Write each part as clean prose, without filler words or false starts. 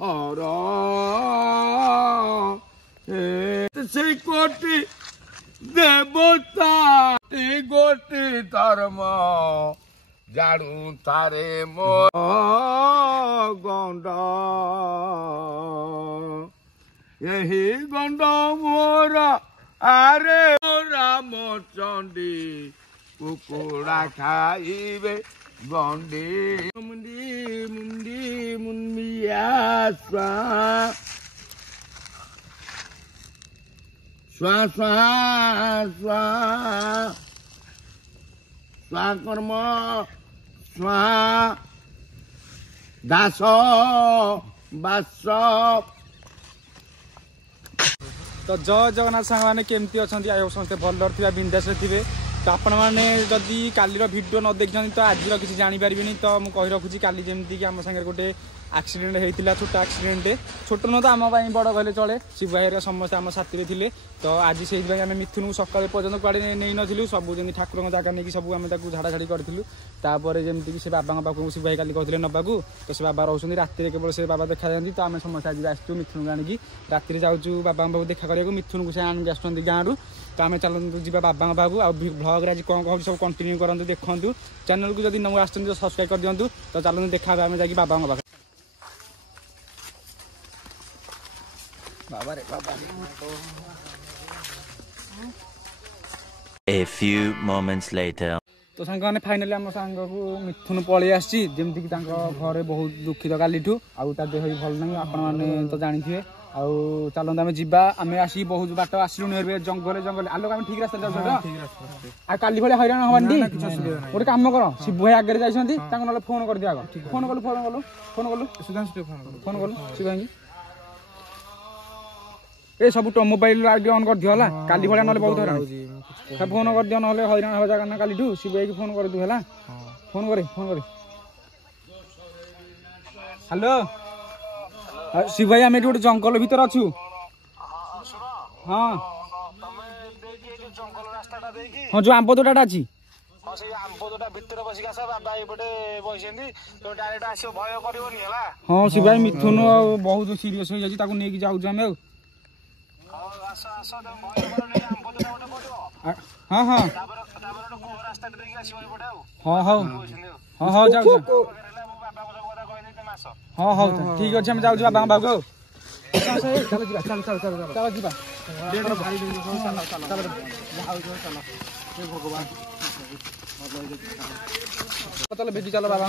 हर से कोटि देवता गोटी धर्म जाड़ू तारे मो गंड यही गंड मोर आरे रामचंडी कुकुड़ा खाइबे गंडी मुंडी मुंडी मुंडिया स्वा स्वा स्वा स्वा स्वाकर्म स्वा दास बास। तो जय जगन्नाथ सांग मैंने केमती अच्छा आई समस्त भल थी बिंदास थे। तो आपण मैंने जदि कालीर भिडियो न देखते तो आज किसी जानीपारे तो मुझे कही रखुची काली जमी कि आम सागर गोटे एक्सीडेंट होता छोट एक्सीडेंट छोट न तो आम बड़ कहले चले शिव भाई समस्त आम साथी थे। तो आज से आम मिथुन सकाल पर्यटन कड़े नहीं नु सब जमी ठाकुर जगह नहीं सब आम झाड़ा झाड़ी करूँ। तापर जमीक से बाबा पाक शिव भाई काली कहते नवाक तो से बाबा रोचे राति केवल से बाबा देखा जाती। तो आम समस्त आज आसू मिथुन को आणिकी राति जाऊँ बाबा पाक देखा करने मिथुन को से आणिक आस गाँव। तो आम चलते जा बाबा पाक आ ब्लॉग आज कौन कौन सब कंटिन्यू करूँ देखूँ चैनल को जब नव आस सब्सक्राइब कर दिंतु। तो चलते देखा आम जा बाबा पाक बाबा रे बाबा A few moments later तो सांग मैंने फाइनाली आम सांग को मिथुन पलि आसी जमीक घरे बहुत दुखित काली आउ ता देह भी भल नहीं आपण मैंने तो जानी थे। आउ चलते आम जा आम आसी बहुत बाट आसलु जंगल जंगल आलोक आम ठीक रास्ता काली भाई हईराण हवानी गोटे कम कर शिव भाई आगे जाइए ना फोन कर दिया फोन कलु फोन कलु फोन कलु फोन कलु शिव भाई ए सब मोबाइल आगे ऑन कर दियो हला काली भलिया नले बहुत हरान सब फोन कर दियो नले हईराण हो जागा ना काली ठू शिव भाई फोन कर दु हला फोन करे हेलो शिव भाई आम गोटे जंगल भीतर अच्छु। हाँ हाँ जो आंब तोटा अच्छी हाँ शिव भाई मिथुन बहुत सीरीयस हो जाऊँ नहीं जाऊँ आम हाँ हाँ हाँ हाँ हाँ हाँ जाऊ हाँ हाँ ठीक अच्छे जाऊँ बाबा बाबू चलो बेटी चलो बाबा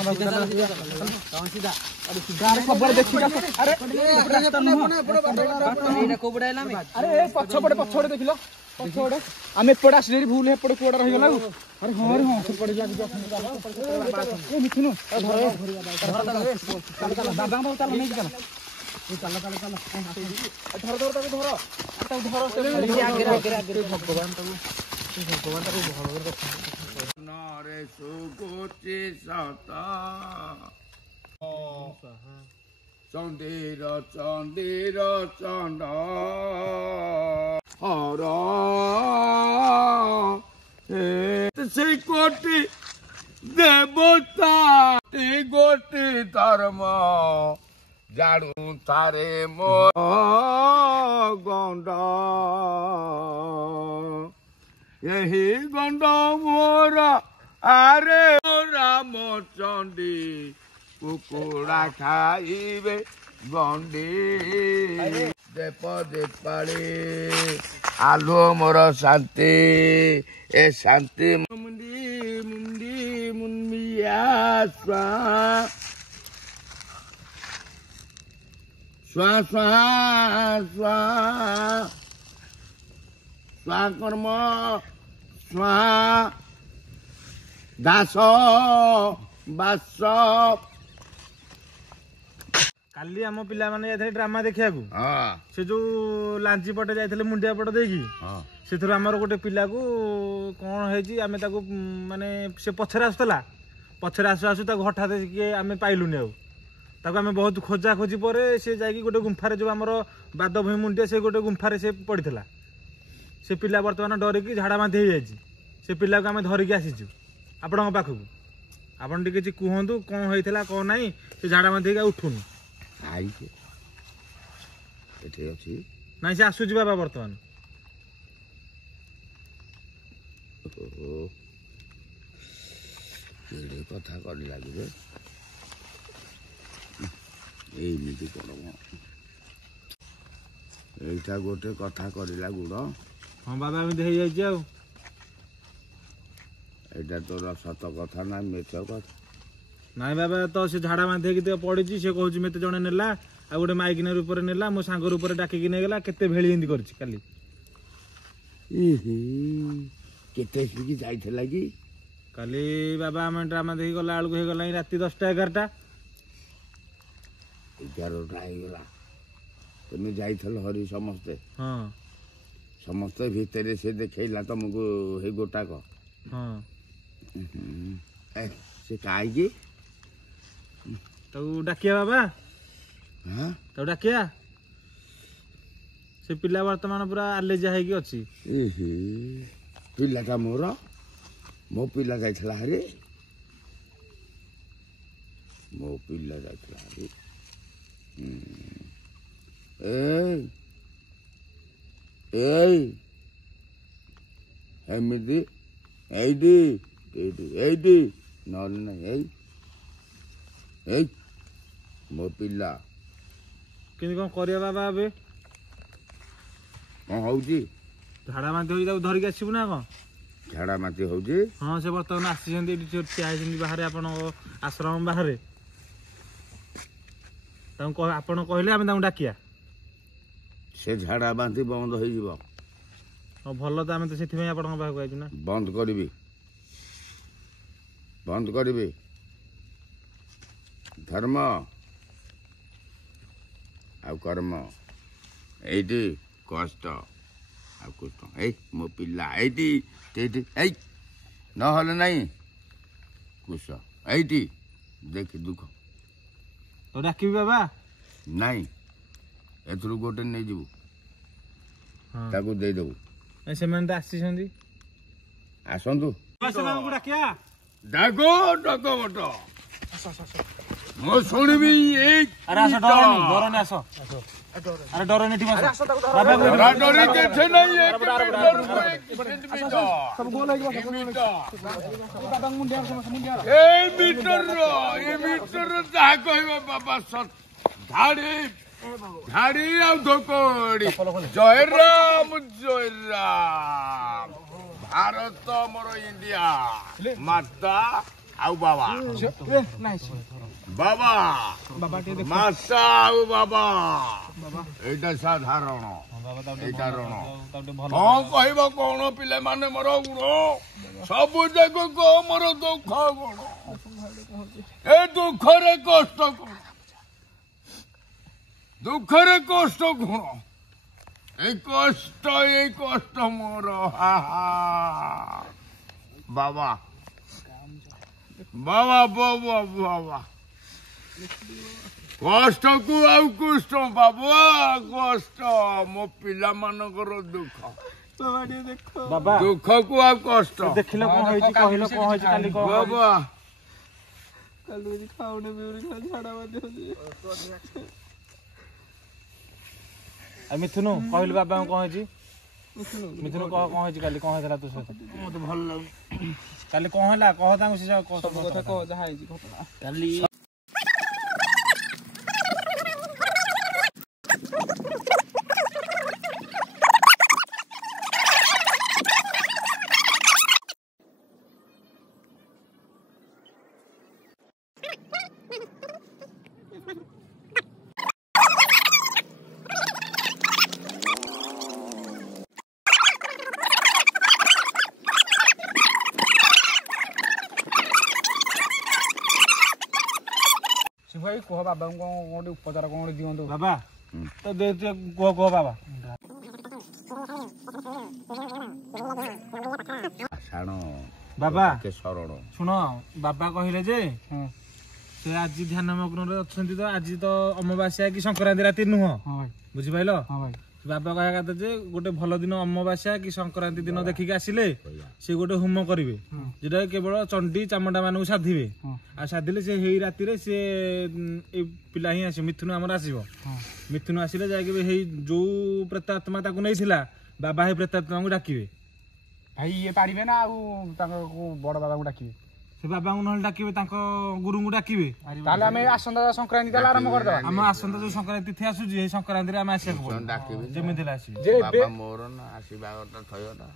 खबर देखी अरे पछपटे पछपटे देख लो पछपटे आम एपटे आसले भूल एपटे कूड़ा रहीगला अरे हाँ रे हाँ सेपटे मिथुन बाबा बाबू चल नहीं चल चल चल चल धर धर धर धर भगवान नरे सुगोची सता चंदीर चंदीर चंड हर से कोटि देवता गोटी धर्म जाड़ू तारे मो गंड यही गंड मोर आरे रामचंडी कुकुड़ा खाइबे गंडी देप देपाड़ी आलू मोर शांति ए शांति मुंडी मुंडी मुंडिया स्वा स्वा स्वा स्वा स्वाकर्म स्वा दास बास। काली आम पिला माने जाइथे ड्रामा देखिया को से जो लांची पटे जाइथे मुंडिया पट देकी से आमर गोटे पिला को कौन है आम माने से पछरे आसला पछरे आसु आसु हठात किए आम पाइलुनि आम बहुत खोजा खोजी पर से जाकि गोटे गुंफार जो आमर बाद भूमि मुंडिया से गोटे गुंफार से पड़ा से पिला बर्तमान डरिकी झाड़ा बांधि हो जाए से पिला को आम धरिकी आसीचु आपण पाखक आपन टी कहतु कौन होता कौन ना से झाड़ा बांधि उठुन ଏଠି ଅଛି ନାଇଁ ସେ ଆସୁଛି ବାବା ବର୍ତ୍ତମାନ। ଓହୋ କେଡ଼େ କଥା କରି ଲାଗିବେ ଏଇମିତି କରମ ଏଇଟା ଗୋଟେ କଥା କରିଲା ଗୁଡ଼। ହଁ ବାବା ଏମିତି ହେଇଯାଇଛି ଆଉ। ଏଇଟା ତୋର ସତ କଥା ନା ମିଛ କଥା? ନାଇଁ ବାବା ତ ସେ ଝାଡ଼ା ବାନ୍ତି ହେଇକି ତ ପଡ଼ିଛି। ସେ କହୁଛି ମୋତେ ଜଣେ ନେଲା ଆଉ ଗୋଟେ ମାଇକିନା ରୂପରେ ନେଲା, ମୋ ସାଙ୍ଗ ରୂପରେ ଡାକିକି ନେଇଗଲା। କେତେ ଭେଳି ଏମିତି କରିଛି କାଲି। କେତେ ଆସିକି ଯାଇଥିଲା କି? କାଲି ବାବା ଆମେ ଡ୍ରାମା ଦେଖି ଗଲା ବେଳକୁ ହେଇଗଲାଣି ରାତି 10ଟା 11ଟା। 11ଟା ହେଇଗଲା। ତମେ ଯାଇଥିଲ ହରି ସମସ୍ତେ? ହଁ ସମସ୍ତେ ଭିତରେ ସେ ଦେଖେଇଲା ତମକୁ ହେଇ ଗୋଟାକ? ହଁ। ସେ କାହିଁକି ତାକୁ ଡାକିବା ବାବା? ତାକୁ ଡାକିବା? ସେ ପିଲା ବର୍ତ୍ତମାନ ପୁରା ଆଲେଜା ହେଇକି ଅଛି। ପିଲାଟା ମୋର, ମୋ ପିଲା ଯାଇଥିଲା ହାରି, ମୋ ପିଲା ଯାଇଥିଲା ହାରି। ଏମିତି ଏଇଠି ଏଇଠି ଏଇଠି ନହେଲେ ନାହିଁ। ଏଇ ମୋ ପିଲା କେମିତି କଣ କରିବା ବାବା? ଏବେ କଣ ହଉଛି? ଝାଡ଼ା ବାନ୍ତି ହଉଛି, ତାକୁ ଧରିକି ଆସିବୁ ନା କଣ? ଝାଡ଼ା ମାତି ହଉଛି? ହଁ ସେ ବର୍ତ୍ତମାନ ଆସିଛନ୍ତି, ଏଠି ଠିଆ ହେଇଛନ୍ତି ବାହାରେ ଆପଣଙ୍କ ଆଶ୍ରମ ବାହାରେ। ତାଙ୍କୁ ଆପଣ କହିଲେ ଆମେ ତାଙ୍କୁ ଡାକିବା। ସେ ଝାଡ଼ା ବାନ୍ତି ବନ୍ଦ ହେଇଯିବ। ହଁ ଭଲ ତ, ଆମେ ତ ସେଥିପାଇଁ ଆପଣଙ୍କ ପାଖକୁ ଆଇଛୁ ନା। ବନ୍ଦ କରିବି, ବନ୍ଦ କରିବି। ଧର୍ମ ଆଉ କର୍ମ ଏଇଠି କଷ୍ଟ ଆଉ କଷ୍ଟ। ଏଇ ମୋ ପିଲା ଏଇଠି ଏଇଠି ଏଇ ନହେଲେ ନାହିଁ କୁଶ ଏଇଠି ଦେଖି ଦୁଃଖ ତ ଡାକିବି ବାବା? ନାଇଁ, ଏଥିରୁ ଗୋଟେ ନେଇଯିବୁ, ତାକୁ ଦେଇଦେବୁ। ସେମାନେ ତ ଆସିଛନ୍ତି। ଆସନ୍ତୁ, ସେମାନଙ୍କୁ ଡାକିବା। ଡାକ ଡାକ ବଟ, ମୁଁ ଶୁଣିବି। ଏଇ ଡରନି, ଆସ। ଆରେ ଡରନି, ଏଠି ବସ। ଡରି କିଛି ନାହିଁ। ଏଇ ମିଟର ଯାହା କହିବ ବାବା ଧାଡ଼ି ଧାଡ଼ି ଆଉ ଧୋକଡ଼ି। ଜୟ ରାମ ଜୟ ରାମ। ଭାରତ ମୋର ଇଣ୍ଡିଆ ମାତା ଆଉ ବାବା ବାବା ମାତା ଆଉ ବାବା। ଏଇଟା ସାଧାରଣ, ଏଇଟା ରଣ। କଣ କହିବ କଣ ପିଲାମାନେ ମୋର ଗୁଣ ସବୁ ଯାକ କହ ମୋର ଦୁଃଖ ଗୁଣ। ଏ ଦୁଃଖରେ କଷ୍ଟ କଣ, ଦୁଃଖରେ କଷ୍ଟ କଣ? এই কষ্ট মোর বাবা বাবা বাবা বাবা কষ্টକୁ ଆଉ କଷ୍ଟ ବାବା କଷ୍ଟ ମୋ ପିଲାମାନଙ୍କର ଦୁଃଖ ବାବା ଦୁଃଖକୁ ଆଉ କଷ୍ଟ ଦେଖିଲ କଣ ହେଇଛି କହିଲ କଣ ହେଇଛି କାଲି କଣ ବାବା କାଲି ଖାଉନି ପିଉନି ଝାଡ଼ା ବାନ୍ତି ହଉଛି। ମିଥୁନୁ କହିଲୁ ବାବାଙ୍କୁ କଣ ହେଇଛି? ମିଥୁନୁ କହ କଣ ହେଇଛି କାଲି, କଣ ହେଇଥିଲା ତୋ ସହିତ? ମତେ ଭଲ ଲାଗୁନି କାଲି କଣ ହେଲା କହ ତାଙ୍କୁ, ସେ ସବୁ କଥା କହ ଯାହା ହେଇଛି ଘଟଣା। କାଲି ଭାଇ କୁହ ବାବାଙ୍କୁ କଣ ଗୋଟେ ଉପଚାର କଣ ଗୋଟେ ଦିଅନ୍ତୁ। ବାବା ତ କୁହ କୁହ ବାବା। ବାବା ଶରଣ ଶୁଣ, ବାବା କହିଲେ ଯେ ସେ ଆଜି ଧ୍ୟାନ ମଗ୍ନରେ ଅଛନ୍ତି, ତ ଆଜି ତ ଅମାବାସ୍ୟା କି ସଂକ୍ରାନ୍ତି ରାତି ନୁହଁ, ବୁଝିପାରିଲ? बाबा कहया କଥା ଯେ ଗୋଟେ ଭଲ ଦିନ ଅମାବାସ୍ୟା କି ସଂକ୍ରାନ୍ତି ଦିନ ଦେଖିକି ଆସିଲେ ସେ ଗୋଟେ ହୋମ କରିବେ ଯେଟା କେବଳ ଚଣ୍ଡୀ ଚାମୁଣ୍ଡା ମାନଙ୍କୁ ସାଧିବେ ଆଉ ସାଧିଲେ ସେ ହେଇ ରାତିରେ ସେ ଏଇ ପିଲା ହିଁ ଆସିବ ମିଥୁନ ଆମର ଆସିବ ମିଥୁନ ଆସିଲେ ଯାଇକି ହେଇ ଯୋଉ ପ୍ରେତାତ୍ମା ତାକୁ ନେଇଥିଲା ବାବା ହେଇ ପ୍ରେତାତ୍ମାକୁ ଡାକିବେ ଭାଇ ଇଏ ପାରିବେ ନା ଆଉ ତାଙ୍କ ବଡ ବାବାଙ୍କୁ ଡାକିବେ ସେ ବାବାଙ୍କୁ ନହେଲେ ଡାକିବେ ତାଙ୍କ ଗୁରୁଙ୍କୁ ଡାକିବେ ତାହେଲେ ଆମେ ଆସନ୍ତା ସଂକ୍ରାନ୍ତି ତାହେଲେ ଆରମ୍ଭ କରିଦବା ଆମ ଆସନ୍ତା ଯୋଉ ସଂକ୍ରାନ୍ତି ତିଥି ଆସୁଛି ଏଇ ସଂକ୍ରାନ୍ତିରେ ଆମେ ଆସିବାକୁ ପଡିବ ଡାକିବି ଯେମିତି ହେଲେ ଆସିବେ ଯେ ଏବେ ବାବା ମୋର ନା ଆସିବା କଥା ଥୟଟା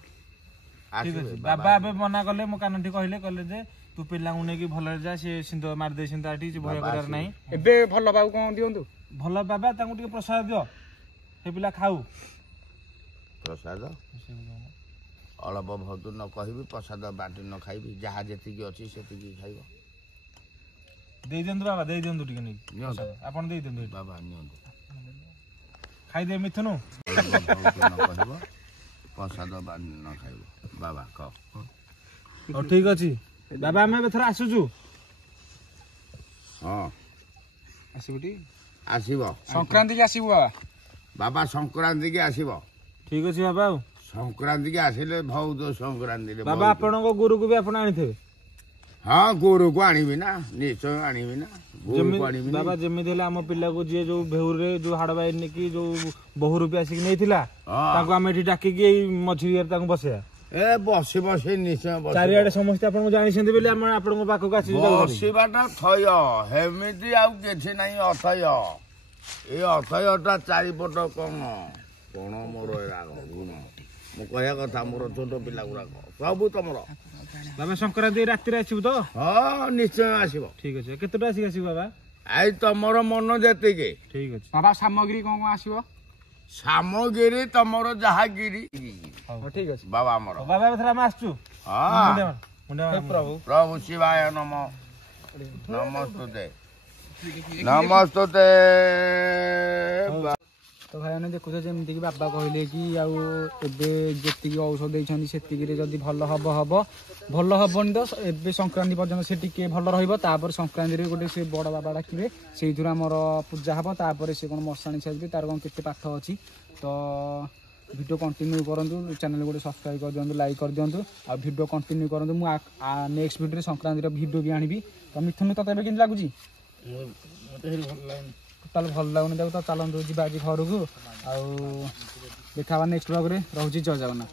ଠିକ ଅଛି ବାବା ଏବେ ମନା କଲେ ମୋ କାନଠି କହିଲେ ଯେ ତୁ ପିଲାଙ୍କୁ ନେଇକି ଭଲରେ ଯା ସେ ସିନ୍ଦ ମାରିଦେ ସିନ୍ଦ ଏଠି ଭୟ କରିବାର ନାହିଁ ଏବେ ଭଲ ବାବୁ କଣ ଦିଅନ୍ତୁ ଭଲ ବାବା ତାଙ୍କୁ ଟିକେ ପ୍ରସାଦ ଦିଅ ସେ ପିଲା ଖାଉ ପ୍ରସାଦ ଅଳପ ବହୁତ ନ କହିବି ପ୍ରସାଦ ବାଟି ନ ଖାଇବି ଯାହା ଯେତିକି ଅଛି ସେତିକି ଖାଇବ ଦେଇଦିଅନ୍ତୁ ବାବା ଦେଇଦିଅନ୍ତୁ ଟିକେ ନେଇକି ନିଅନ୍ତୁ ଆପଣ ଦେଇଦିଅନ୍ତୁ ଏଇଠି। ବାବା ନିଅନ୍ତୁ ଖାଇଦେ ମିଥୁନୁ ଅଳପ ବହୁତ ନ କହିବ ପ୍ରସାଦ ବାଟି ନ ଖାଇବ ବାବା କହ ହଉ ଠିକ ଅଛି ବାବା ଆମେ ଏବେ ଥର ଆସୁଛୁ ହଁ ଆସିବୁ ଟି ଆସିବ ସଂକ୍ରାନ୍ତି କି ଆସିବୁ ବାବା ବାବା ସଂକ୍ରାନ୍ତି କି ଆସିବ ଠିକ ଅଛି ବାବା ଆଉ ସଂକ୍ରାନ୍ତି କି ଆସିଲେ ବହୁତ ସଂକ୍ରାନ୍ତିରେ ବାବା ଆପଣଙ୍କ ଗୁରୁକୁ ବି ଆପଣ ଆଣିଥିବେ ହଁ ଗୋରୁକୁ ଆଣିବି ନା ନିଶ୍ଚୟ ଆଣିବି ନା ଗୋରୁକୁ ଆଣିବି ବାବା ଯେମିତି ହେଲେ ଆମ ପିଲାକୁ ଯିଏ ଯୋଉ ଭେଉରରେ ଯୋଉ ହାଡ ବାଇ ନେଇକି ଯୋଉ ବହୁ ରୂପୀ ଆସିକି ନେଇଥିଲା ତାଙ୍କୁ ଆମେ ଏଠି ଡାକିକି ଏଇ ମଝିରେ ତାଙ୍କୁ ବସେଇବା ଏ ବସି ବସି ନିଶ୍ଚୟ ବସି ଚାରିଆଡେ ସମସ୍ତେ ଆପଣଙ୍କୁ ଜାଣିଛନ୍ତି ବୋଲି ଆମେ ଆପଣଙ୍କ ପାଖକୁ ଆସିଛୁ ବସିବାଟା ଥୟ ହେମିତି ଆଉ କିଛି ନାହିଁ ଅଥୟ ଏଇ ଅଥୟଟା ଚାରିପଟ କଣ କଣ ମୋର ରାଗ ଗୁଣ ମୁଁ କହିବା କଥା ମୋର ଛୋଟ ପିଲା ଗୁଡାକ ସବୁ ତମର ବାବା ସଂକ୍ରାନ୍ତି ରାତିରେ ଆସିବୁ ତ ହଁ ନିଶ୍ଚୟ ଆସିବ ଠିକ ଅଛି କେତେଟା ଆସିକି ଆସିବୁ ବାବା ଆଇ ତମର ମନ ଯେତିକି ଠିକ ଅଛି ବାବା ସାମଗ୍ରୀ କଣ କଣ ଆସିବ ସାମଗିରି ତମର ଯାହା ଗିରି ହଉ ଠିକ ଅଛି ବାବା ଆମର ବାବା ଏଥର ଆମେ ଆସିଛୁ ହଁ ପ୍ରଭୁ ପ୍ରଭୁ ଶିବାୟ ନମ ନମସ୍ତେ ନମସ୍ତେ ତ ଭାଇମାନେ ଦେଖୁଛ ଯେମିତିକି ବାବା କହିଲେ କି ଆଉ ଏବେ ଯେତିକି ଔଷଧ ଦେଇଛନ୍ତି ସେତିକିରେ ଯଦି ଭଲ ହବ ଭଲ ହବନି ତ ଏବେ ସଂକ୍ରାନ୍ତି ପର୍ଯ୍ୟନ୍ତ ସେ ଟିକେ ଭଲ ରହିବ ତାପରେ ସଂକ୍ରାନ୍ତିରେ ଗୋଟେ ସେ ବଡ଼ ବାବା ଡାକିବେ ସେଇଥିରୁ ଆମର ପୂଜା ହବ ତାପରେ ସେ କ'ଣ ମଶାଣି ଛାଡ଼ିବେ ତାର କ'ଣ କେତେ ପାଠ ଅଛି ତ ଭିଡ଼ିଓ କଣ୍ଟିନ୍ୟୁ କରନ୍ତୁ ଚ୍ୟାନେଲ୍ ଗୋଟେ ସବସ୍କ୍ରାଇବ୍ କରିଦିଅନ୍ତୁ ଲାଇକ୍ କରିଦିଅନ୍ତୁ ଆଉ ଭିଡ଼ିଓ କଣ୍ଟିନ୍ୟୁ କରନ୍ତୁ ମୁଁ ନେକ୍ସଟ ଭିଡ଼ିଓରେ ସଂକ୍ରାନ୍ତିର ଭିଡ଼ିଓ ବି ଆଣିବି ତ ମିଥୁନ ତତେ ଏବେ କେମିତି ଲାଗୁଛି ତାହେଲେ ଭଲ ଲାଗୁନି ତାକୁ ତ ଚାଲନ୍ତୁ ଯିବା ଆଜି ଘରକୁ ଆଉ ଦେଖା ହେବା ନେକ୍ସଟ ବ୍ଲଗ୍ରେ ରହୁଛି ଜୟ ଜଗନ୍ନାଥ।